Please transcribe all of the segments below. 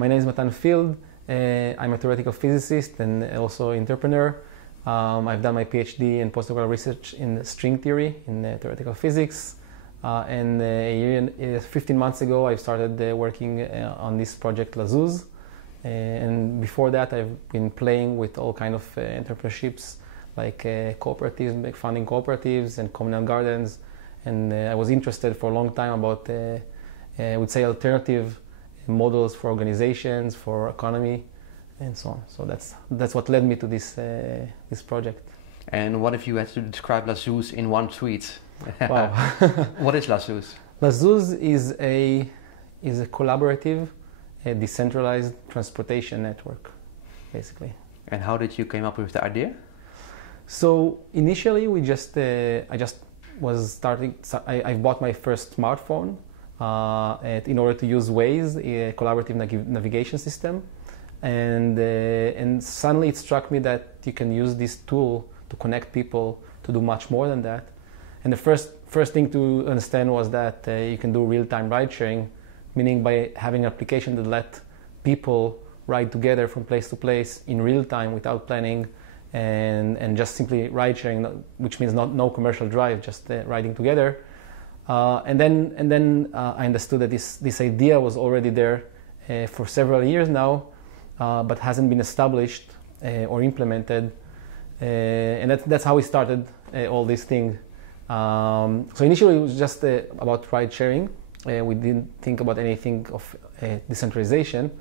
my name is Matan Field. I'm a theoretical physicist and also entrepreneur. I've done my PhD and postdoctoral research in string theory in theoretical physics. And 15 months ago, I started working on this project LaZooz. And before that, I've been playing with all kinds of entrepreneurships, like cooperatives, founding cooperatives and communal gardens. And I was interested for a long time about, I would say, alternative models for organizations, for economy, and so on. So that's what led me to this project. And what if you had to describe LaZooz in one tweet? Wow. What is LaZooz? LaZooz is a collaborative, decentralized transportation network, basically. And how did you came up with the idea? So initially, I bought my first smartphone in order to use Waze, a collaborative navigation system, and suddenly it struck me that you can use this tool to connect people to do much more than that. And the first thing to understand was that you can do real-time ride sharing, meaning by having an application that let people ride together from place to place in real time without planning, and just simply ride sharing, which means no commercial drive, just riding together. And then I understood that this idea was already there for several years now, but hasn't been established or implemented. And that's how we started all this thing. So initially it was just about ride sharing. We didn't think about anything of decentralization.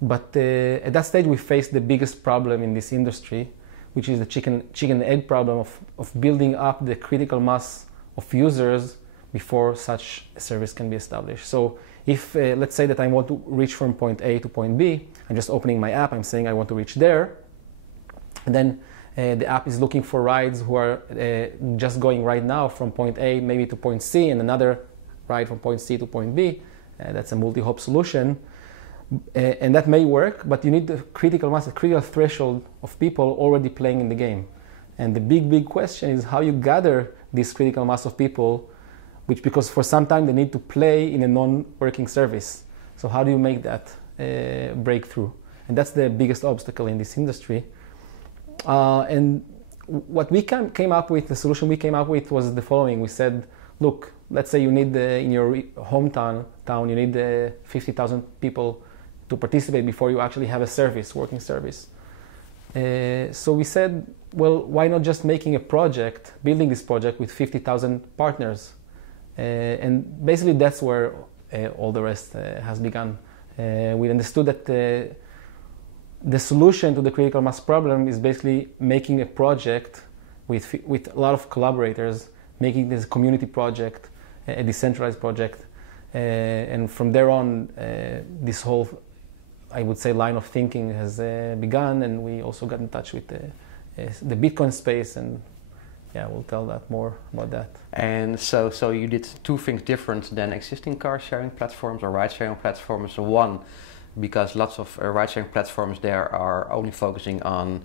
But at that stage we faced the biggest problem in this industry, which is the chicken and egg problem of building up the critical mass of users before such a service can be established. So if, let's say that I want to reach from point A to point B, I'm just opening my app, I'm saying I want to reach there, and then the app is looking for rides who are just going right now from point A maybe to point C, and another ride from point C to point B. That's a multi-hop solution. And that may work, but you need the critical mass, a critical threshold of people already playing in the game. And the big question is how you gather this critical mass of people, because for some time they need to play in a non-working service. So how do you make that breakthrough? And that's the biggest obstacle in this industry. And what we came up with, the solution we came up with was the following. We said, look, let's say you need in your hometown, you need 50,000 people to participate before you actually have a service, working service. So we said, well, why not just making a project, building this project with 50,000 partners? And basically that's where all the rest has begun. We understood that the solution to the critical mass problem is basically making a project with a lot of collaborators, making this a community project, a decentralized project. And from there on, this whole, I would say, line of thinking has begun, and we also got in touch with the Bitcoin space, and yeah, we'll tell that more about that. And so you did two things different than existing car sharing platforms or ride sharing platforms. So one, because lots of ride sharing platforms there are only focusing on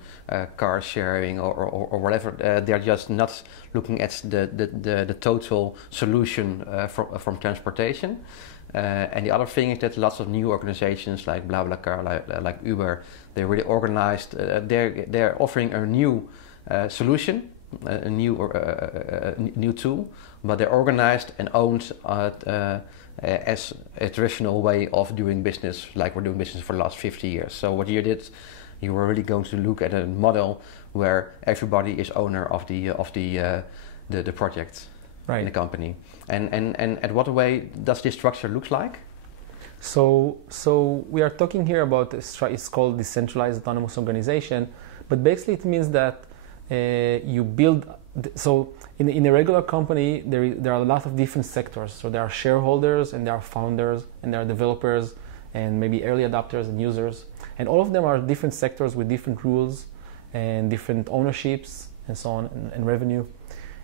car sharing or whatever. They're just not looking at the total solution from transportation. And the other thing is that lots of new organizations like BlaBlaCar, like Uber, they're really organized. They're offering a new solution, a new tool, but they're organized and owned as a traditional way of doing business, like we're doing business for the last 50 years. So what you did, you were really going to look at a model where everybody is owner of the project, right, in the company. And at what way does this structure look like? So we are talking here about it's called decentralized autonomous organization, but basically it means that you build. So in a regular company, there are a lot of different sectors. So there are shareholders, and there are founders, and there are developers, and maybe early adopters and users. And all of them are different sectors with different rules and different ownerships and so on, and revenue.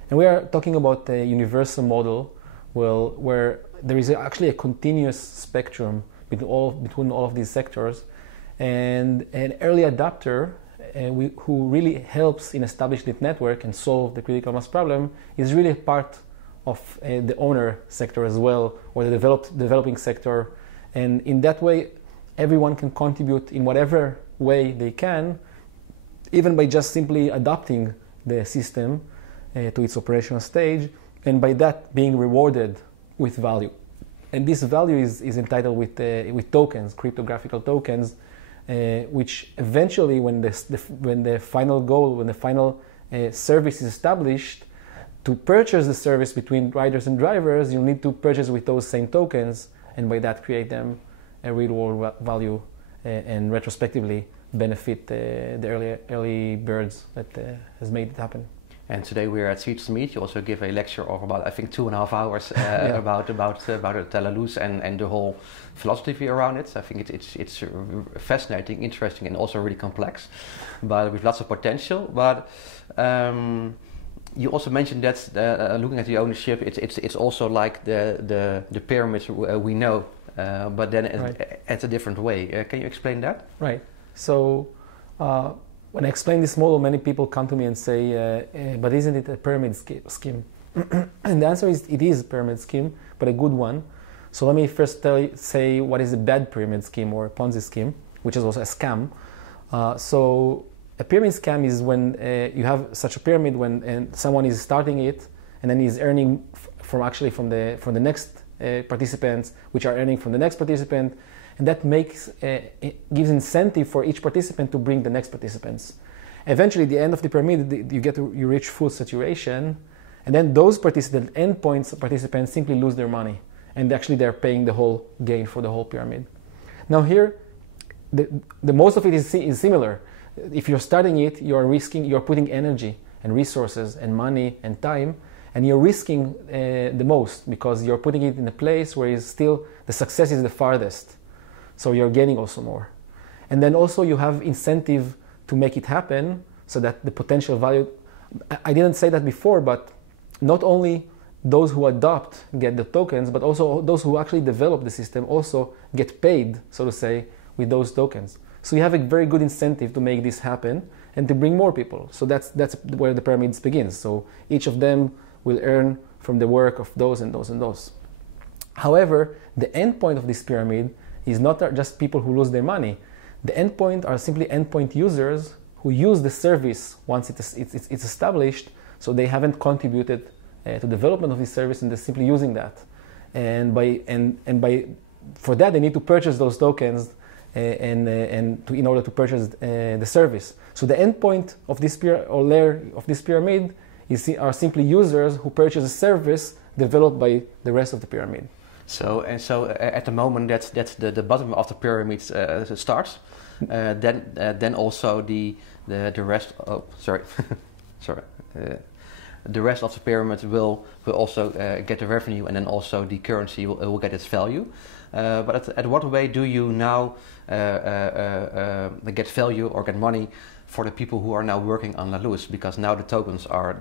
And we are talking about a universal model where there is actually a continuous spectrum between all of these sectors. And an early adopter who really helps in establishing the network and solve the critical mass problem is really a part of the owner sector as well, or the developing sector. And in that way, everyone can contribute in whatever way they can, even by just simply adopting the system to its operational stage, and by that being rewarded with value. And this value is entitled with tokens, cryptographical tokens, which eventually, when the final goal, when the final service is established, to purchase the service between riders and drivers, you'll need to purchase with those same tokens, and by that create them a real world value and retrospectively benefit the early birds that has made it happen. And today we're at zooz Meet. You also give a lecture of about, I think, 2.5 hours about LaZooz and the whole philosophy around it. I think it's fascinating, interesting, and also really complex, but with lots of potential. But you also mentioned that looking at the ownership, it's also like the pyramids we know, but then at a different way. Can you explain that? Right. So. When I explain this model, many people come to me and say, but isn't it a pyramid scheme? And the answer is, it is a pyramid scheme, but a good one. So let me first say what is a bad pyramid scheme or a Ponzi scheme, which is also a scam. So a pyramid scam is when you have such a pyramid when someone is starting it, and then he's earning from the next participants, which are earning from the next participant. And that gives incentive for each participant to bring the next participants. Eventually, at the end of the pyramid, you reach full saturation, and then those endpoints participants simply lose their money, and actually they're paying the whole gain for the whole pyramid. Now here, the most of it is similar. If you're starting it, you're putting energy and resources and money and time, and you're risking the most because you're putting it in a place where the success is the farthest. So you're gaining also more. And then also you have incentive to make it happen so that the potential value, I didn't say that before, but not only those who adopt get the tokens, but also those who actually develop the system also get paid, so to say, with those tokens. So you have a very good incentive to make this happen and to bring more people. So that's where the pyramids begins. So each of them will earn from the work of those and those and those. However, the end point of this pyramid is not just people who lose their money. The endpoint are simply endpoint users who use the service once it's established, so they haven't contributed to development of this service, and they're simply using that. For that they need to purchase those tokens in order to purchase the service. So the endpoint of this layer of this pyramid are simply users who purchase a service developed by the rest of the pyramid. So at the moment that's the bottom of the pyramid starts. Then also the rest. Oh, sorry, sorry. The rest of the pyramid will also get the revenue, and then also the currency will get its value. But at what way do you now get value or get money for the people who are now working on LaZooz? Because now the tokens are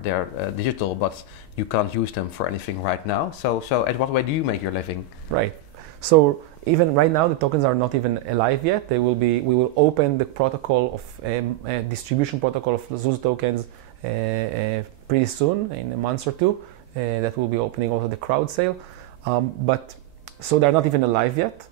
digital, but you can't use them for anything right now. So at what way do you make your living? Right. So even right now the tokens are not even alive yet. We will open the protocol of distribution protocol of LaZooz tokens pretty soon, in a month or two. That will be opening also the crowd sale. So they're not even alive yet.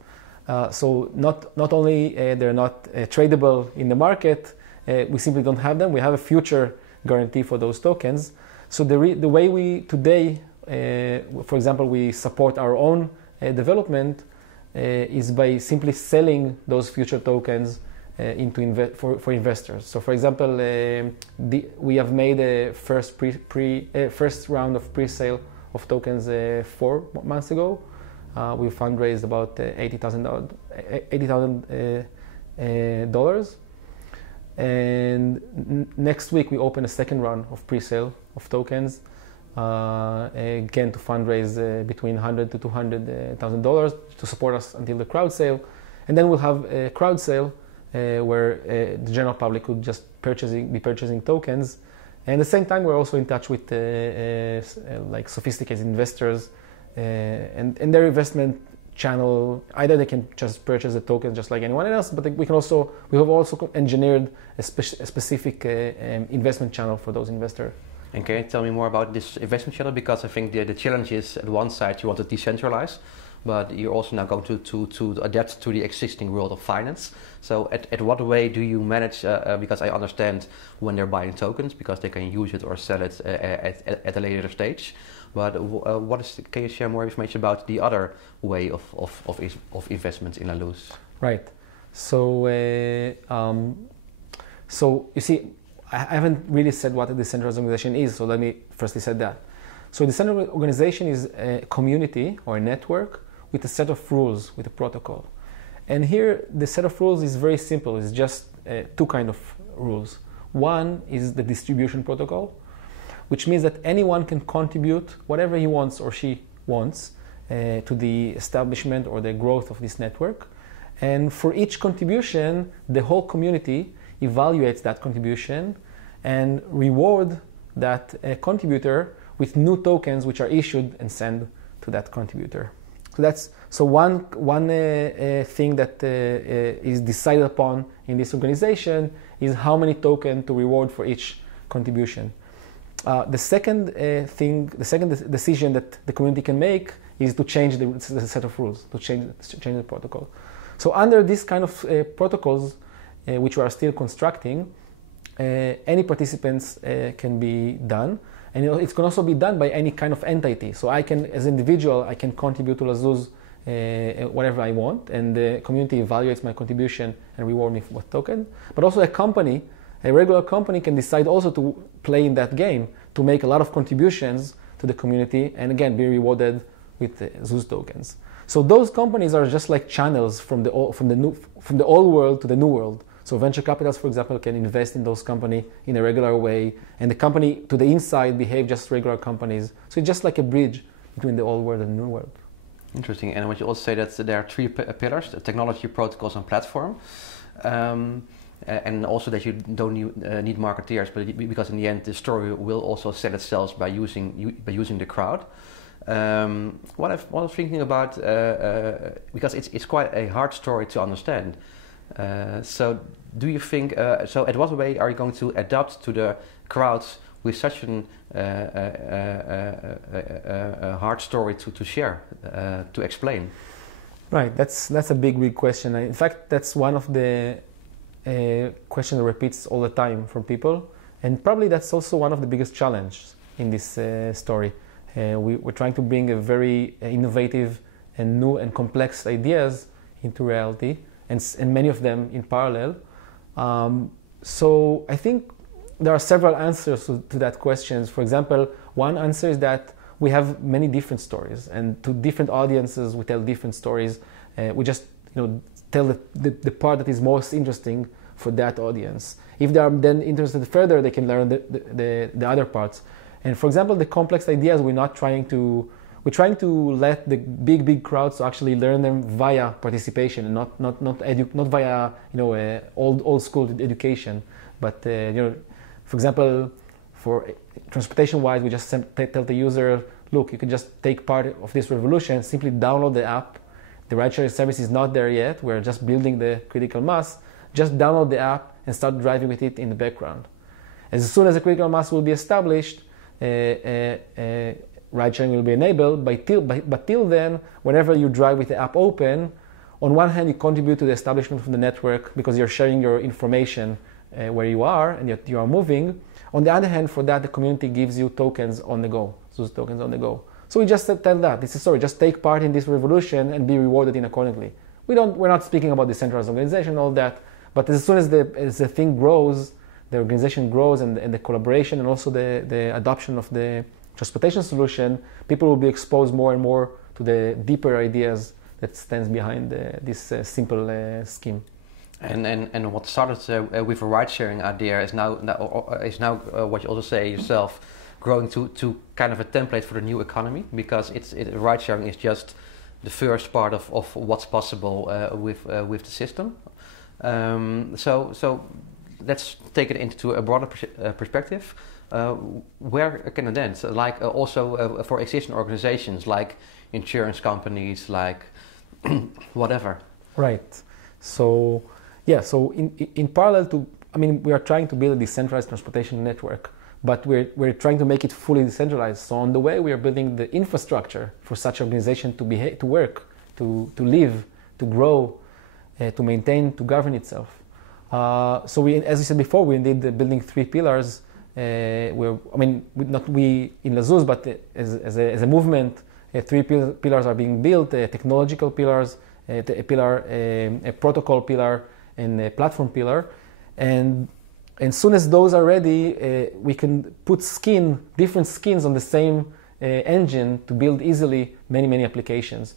So not only they're not tradable in the market, we simply don't have them. We have a future guarantee for those tokens. So the way we today, for example, we support our own development is by simply selling those future tokens for investors. So for example, we have made a first round of pre-sale of tokens 4 months ago. We fundraised about $80,000, and next week we open a second round of pre-sale of tokens, again to fundraise between $100,000 to $200,000 to support us until the crowd sale, and then we'll have a crowd sale where the general public could just be purchasing tokens. And at the same time, we're also in touch with like sophisticated investors and their investment channel. Either they can just purchase the token just like anyone else, but we have also engineered a specific investment channel for those investors. And can you tell me more about this investment channel? Because I think the challenge is, at one side you want to decentralize, but you're also now going to adapt to the existing world of finance. So at what way do you manage, because I understand when they're buying tokens, because they can use it or sell it at a later stage, but can you share more information about the other way of investment in LaZooz? Right. So, so you see, I haven't really said what a decentralized organization is, so let me firstly say that. So a decentralized organization is a community or a network with a set of rules, with a protocol. And here the set of rules is very simple. It's just two kind of rules. One is the distribution protocol, which means that anyone can contribute whatever he wants or she wants to the establishment or the growth of this network. And for each contribution, the whole community evaluates that contribution and reward that contributor with new tokens which are issued and sent to that contributor. So that's one thing that is decided upon in this organization is how many tokens to reward for each contribution. The second decision that the community can make is to change the set of rules, to change the protocol. So under this kind of protocols, which we are still constructing, any participants can be done. And it can also be done by any kind of entity. So I can, as an individual, I can contribute to LaZooz whatever I want, and the community evaluates my contribution and reward me with token. But also a company, a regular company, can decide also to play in that game, to make a lot of contributions to the community, and again be rewarded with ZooZ tokens. So those companies are just like channels from the old world to the new world. So venture capitalists, for example, can invest in those companies in a regular way, and the company to the inside behave just regular companies. So it's just like a bridge between the old world and the new world. Interesting. And what you also say that there are three pillars: the technology, protocols, and platform. And also that you don't need marketeers, but because in the end the story will also sell itself by using the crowd. What I was thinking about, because it's quite a hard story to understand. So do you think, so at what way are you going to adapt to the crowds with such a hard story to share, to explain? Right, that's a big question. In fact, that's one of the questions that repeats all the time from people, and probably that's also one of the biggest challenges in this story. We're trying to bring a very innovative and new and complex ideas into reality, and many of them in parallel. So I think there are several answers to that question. For example, one answer is that we have many different stories, and to different audiences we tell different stories. We just tell the part that is most interesting for that audience. If they are then interested further, they can learn the other parts. And for example, the complex ideas, we're trying to let the big crowds actually learn them via participation, and not via old school education. But for example, for transportation wise, we just tell the user, look, you can just take part of this revolution. Simply download the app. The ride-sharing service is not there yet. We're just building the critical mass. Just download the app and start driving with it in the background. As soon as the critical mass will be established, ride-sharing will be enabled, but till then, whenever you drive with the app open, on one hand you contribute to the establishment of the network because you're sharing your information where you are and yet you are moving. On the other hand, for that, the community gives you tokens on the go, ZooZ tokens on the go. So we just tell that, this is sorry, just take part in this revolution and be rewarded in accordingly. We're not speaking about decentralized organization, all that, but as soon as the thing grows, the organization grows, and the collaboration and also the adoption of the transportation solution, people will be exposed more and more to the deeper ideas that stands behind this simple scheme. And what started with a ride-sharing idea is now what you also say yourself, growing to kind of a template for the new economy, because ride-sharing is just the first part of what's possible with the system. So let's take it into a broader perspective. Where can it end? Like also for existing organizations, like insurance companies, like whatever. Right. So yeah. So in parallel to, we are trying to build a decentralized transportation network, but we're trying to make it fully decentralized. So on the way, we are building the infrastructure for such organization to work to live, to grow, to maintain, to govern itself. So we, as we said before, we did building 3 pillars. Not we in LaZooz, but as a movement, 3 pillars are being built: technological pillars, a protocol pillar, and a platform pillar. And as soon as those are ready, we can put different skins on the same engine to build easily many applications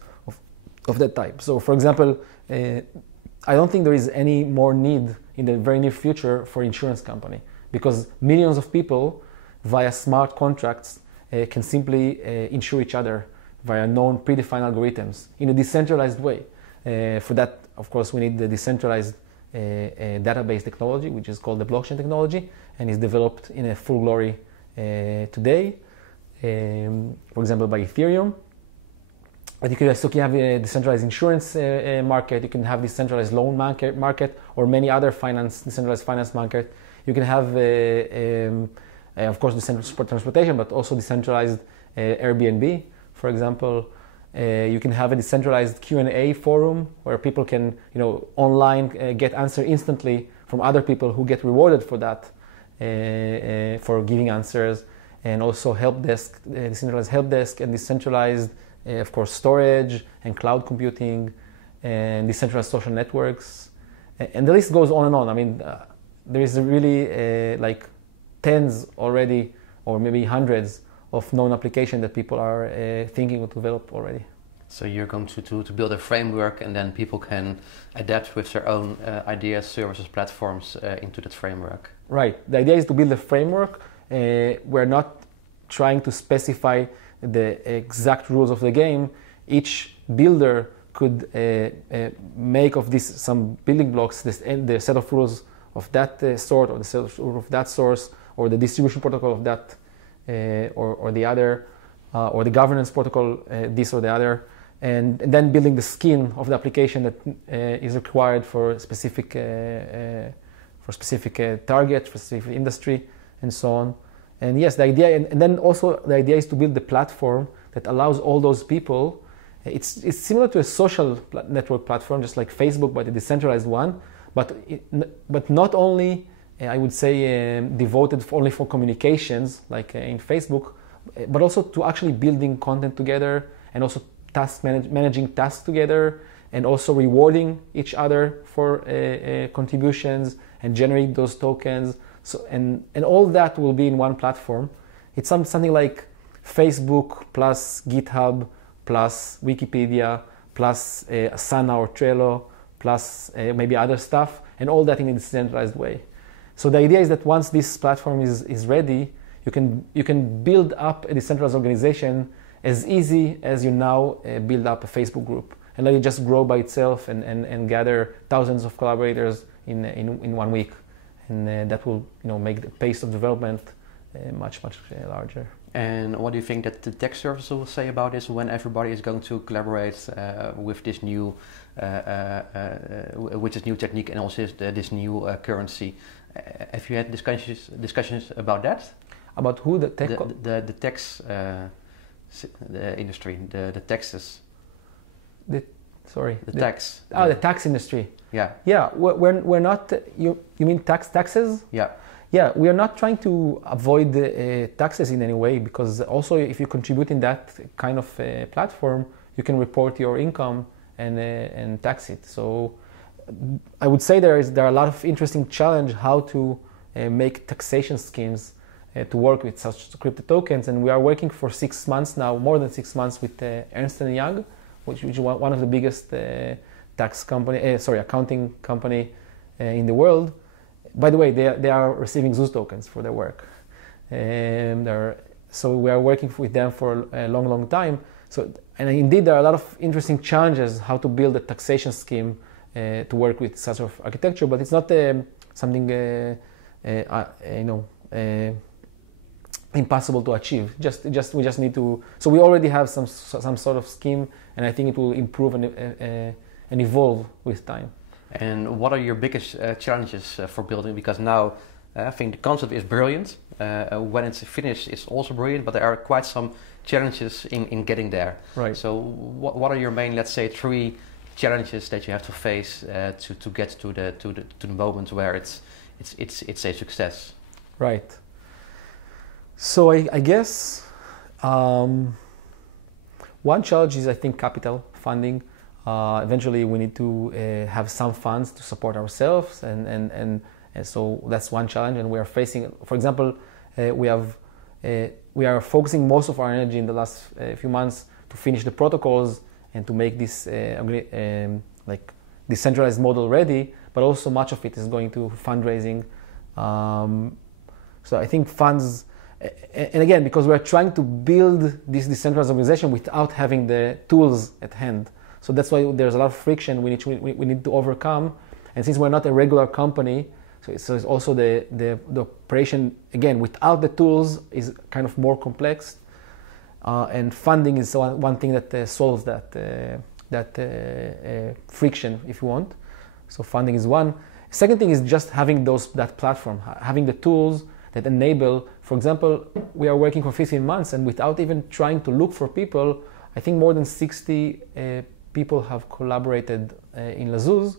of that type. So, for example, I don't think there is any more need in the very near future for insurance company, because millions of people via smart contracts can simply insure each other via known predefined algorithms in a decentralized way. For that, of course, we need the decentralized database technology, which is called the blockchain technology, and is developed in a full glory today, for example, by Ethereum. But you can also have a decentralized insurance market. You can have decentralized loan market, or many other decentralized finance market. You can have, of course, decentralized transportation, but also decentralized Airbnb, for example. You can have a decentralized Q&A forum where people can, online get answer instantly from other people who get rewarded for that, for giving answers, and also help desk, decentralized help desk, and decentralized, of course, storage and cloud computing, and decentralized social networks, and the list goes on and on. I mean, there is really like tens already, or maybe hundreds of known applications that people are thinking to develop already. So you're going to build a framework, and then people can adapt with their own ideas, services, platforms into that framework. Right. The idea is to build a framework. We're not trying to specify the exact rules of the game. Each builder could make of this some building blocks, the set of rules of that sort, or the set of rules of that source, or the distribution protocol of that or the other, or the governance protocol, this or the other, and then building the skin of the application that is required for a specific target, for specific industry, and so on. And yes, the idea, and then also the idea is to build the platform that allows all those people. It's similar to a social network platform, just like Facebook, but a decentralized one. But not only, I would say, devoted only for communications, like in Facebook, but also to actually building content together, and also managing tasks together, and also rewarding each other for contributions and generate those tokens. So, and all that will be in one platform. It's something like Facebook plus GitHub plus Wikipedia plus Asana or Trello plus maybe other stuff, and all that in a decentralized way. So the idea is that once this platform is ready, you can build up a decentralized organization as easy as you now build up a Facebook group, and let it just grow by itself and gather thousands of collaborators in 1 week. And that will make the pace of development much larger. And what do you think that the tech services will say about this when everybody is going to collaborate with this new technique, and also this new currency? Have you had discussions about that? About who? The tech? The tax the industry, the taxes. The tax. The tax industry. Yeah. Yeah. We're not. You mean taxes? Yeah. Yeah. We are not trying to avoid taxes in any way, because also if you contribute in that kind of platform, you can report your income and tax it. So I would say there are a lot of interesting challenge how to make taxation schemes to work with such crypto tokens, and we are working for 6 months now, more than 6 months, with Ernst & Young, which is one of the biggest accounting company in the world. By the way, they are receiving zooz tokens for their work, so we are working with them for a long time. So, and indeed there are a lot of interesting challenges how to build a taxation scheme to work with such of architecture, but it's not something impossible to achieve. We just need to. So we already have some sort of scheme, and I think it will improve and evolve with time. And what are your biggest challenges for building? Because now I think the concept is brilliant, when it's finished, it's also brilliant, but there are quite some challenges in getting there. Right. So what are your main, let's say, 3 challenges that you have to face to get to the moment where it's a success? Right. So I guess one challenge is, I think, capital funding. Eventually we need to have some funds to support ourselves, and so that's one challenge, and we are facing, for example, we are focusing most of our energy in the last few months to finish the protocols and to make this like decentralized model ready, but also much of it is going to fundraising. So I think funds, and again, because we're trying to build this decentralized organization without having the tools at hand. So that's why there's a lot of friction we need to overcome. And since we're not a regular company, so it's also the operation, again, without the tools is kind of more complex. And funding is one thing that solves that friction, if you want. So funding is one. Second thing is just having that platform, having the tools that enable, for example, we are working for 15 months, and without even trying to look for people, I think more than 60 people have collaborated in LaZooz.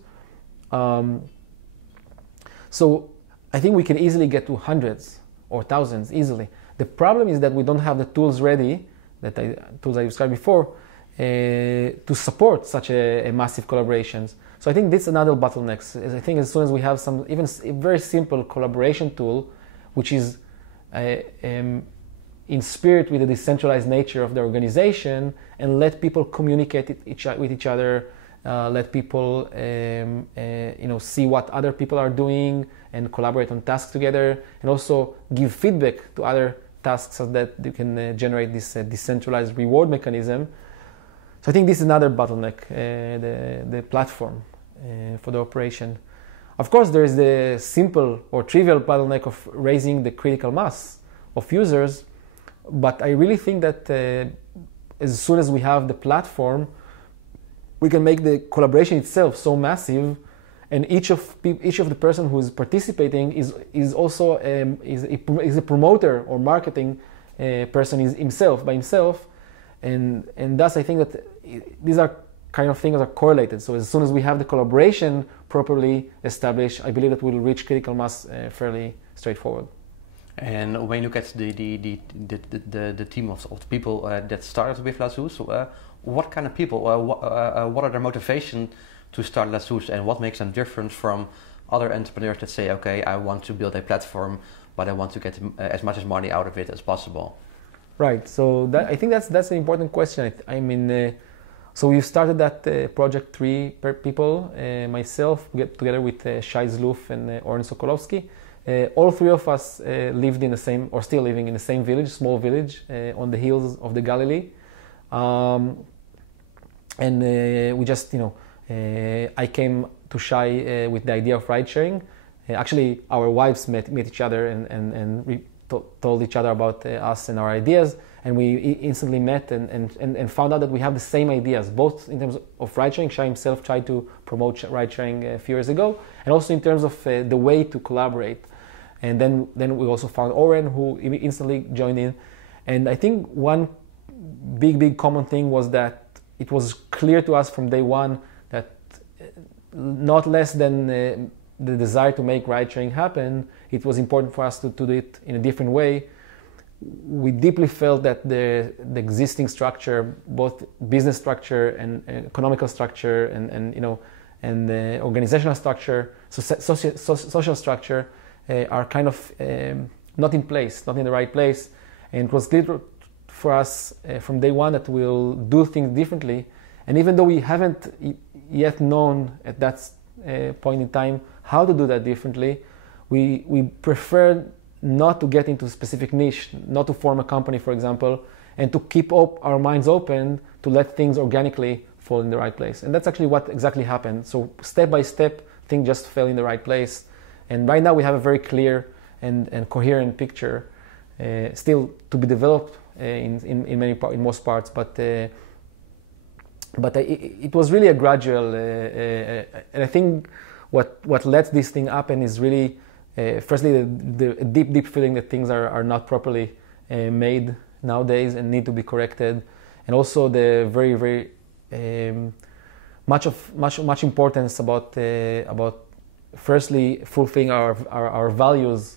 So I think we can easily get to hundreds or thousands easily. The problem is that we don't have the tools ready, tools I described before, to support such a massive collaborations. So I think this is another bottleneck. I think as soon as we have some, even a very simple collaboration tool, which is in spirit with the decentralized nature of the organization, and let people communicate with each other, let people see what other people are doing and collaborate on tasks together, and also give feedback to other tasks so that you can generate this decentralized reward mechanism. So I think this is another bottleneck, the platform for the operation. Of course, there is the simple or trivial bottleneck of raising the critical mass of users, but I really think that as soon as we have the platform, we can make the collaboration itself so massive, and each of the person who is participating is also is a promoter or marketing person by himself, and thus I think that these are kind of things are correlated. So as soon as we have the collaboration properly established, I believe that we'll reach critical mass fairly straightforward. And when you look at the team of people that started with LaZooz, what kind of people, what are their motivation to start LaZooz, and what makes them different from other entrepreneurs that say, okay, I want to build a platform, but I want to get as much money out of it as possible? Right. So I think that's an important question. I mean, so we started that project 3 people, myself together with Shai Zloof and Oren Sokolowski. All 3 of us lived in the same, or still living in the same village, small village on the hills of the Galilee. And we just, I came to Shai with the idea of ride sharing. Actually, our wives met each other and we told each other about us and our ideas. And we instantly met and found out that we have the same ideas, both in terms of ride sharing. Shai himself tried to promote ride sharing a few years ago, and also in terms of the way to collaborate. And then we also found Oren, who instantly joined in. And I think one big common thing was that it was clear to us from day one that not less than the desire to make ride sharing happen, it was important for us to do it in a different way. We deeply felt that the existing structure, both business structure and economical structure and the organizational structure, social structure, are kind of not in place, not in the right place. And it was clear for us from day one that we'll do things differently. And even though we haven't yet known at that point in time how to do that differently, we prefer not to get into a specific niche, not to form a company, for example, and to keep our minds open to let things organically fall in the right place. And that's actually what exactly happened. So step by step, things just fell in the right place. And right now we have a very clear and coherent picture, still to be developed in most parts, but it was really a gradual, and I think what lets this thing happen is really firstly, the deep feeling that things are not properly made nowadays and need to be corrected, and also the very much importance about firstly fulfilling our values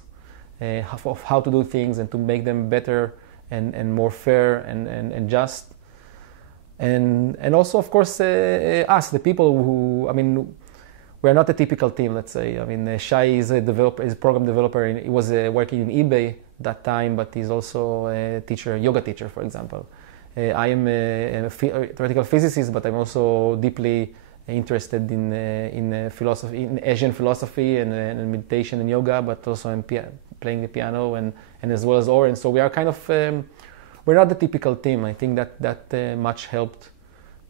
of how to do things and to make them better and more fair and just, and also of course us, the people who, I mean, we're not a typical team, let's say. I mean, Shai is a developer, is a program developer, and he was working in eBay that time, but he's also a teacher, yoga teacher, for example. I am a theoretical physicist, but I'm also deeply interested in philosophy, in Asian philosophy and meditation and yoga, but also I'm playing the piano and as well as Oren. So we are kind of, we're not the typical team. I think that much helped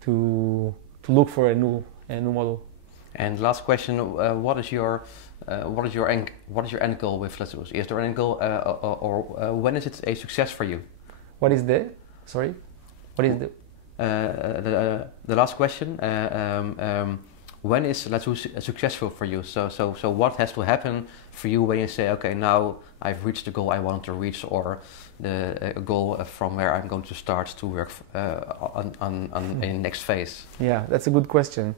to look for a new model. And last question: what is your end goal with LaZooz? Is there an end goal, or when is it a success for you? What is the? Sorry, what is the? The last question: when is LaZooz successful for you? So what has to happen for you when you say, okay, now I've reached the goal I wanted to reach, or the goal from where I'm going to start to work on a next phase? Yeah, that's a good question.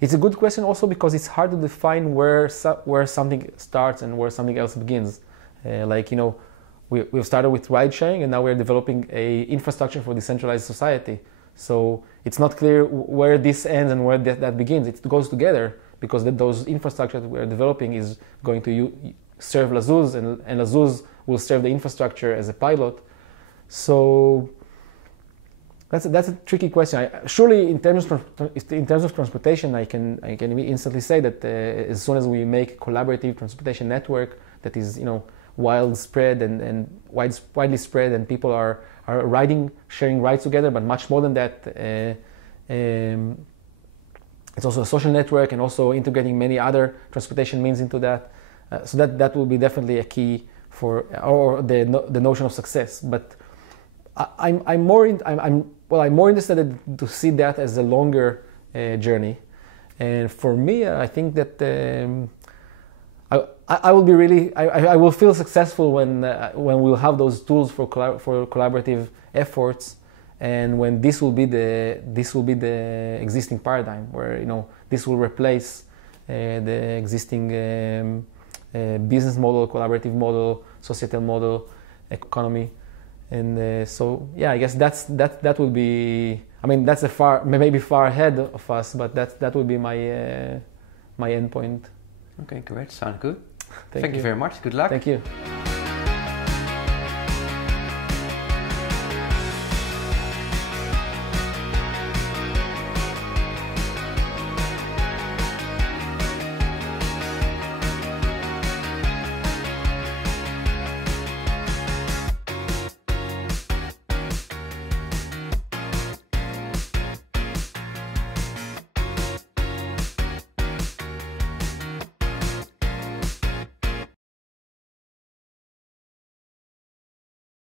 It's a good question also because it's hard to define where something starts and where something else begins. Like, you know, we've started with ride sharing and now we're developing a infrastructure for decentralized society. So it's not clear where this ends and where that begins. It goes together because those infrastructure that we're developing is going to serve LaZooz, and LaZooz will serve the infrastructure as a pilot. So that's a tricky question. Surely, in terms of transportation, I can instantly say that as soon as we make a collaborative transportation network that is, you know, widespread and widely spread, and people are sharing rides together, but much more than that, it's also a social network and also integrating many other transportation means into that. So that will be definitely a key for the notion of success. But I'm more interested to see that as a longer journey. And for me, I think that I will be really I will feel successful when we'll have those tools for collaborative efforts, and when this will be the existing paradigm where, you know, this will replace the existing business model, collaborative model, societal model, economy. And so, yeah, I guess that will be. I mean, that's maybe far ahead of us, but that will be my endpoint. Okay, great. Sounds good. Thank you very much. Good luck. Thank you.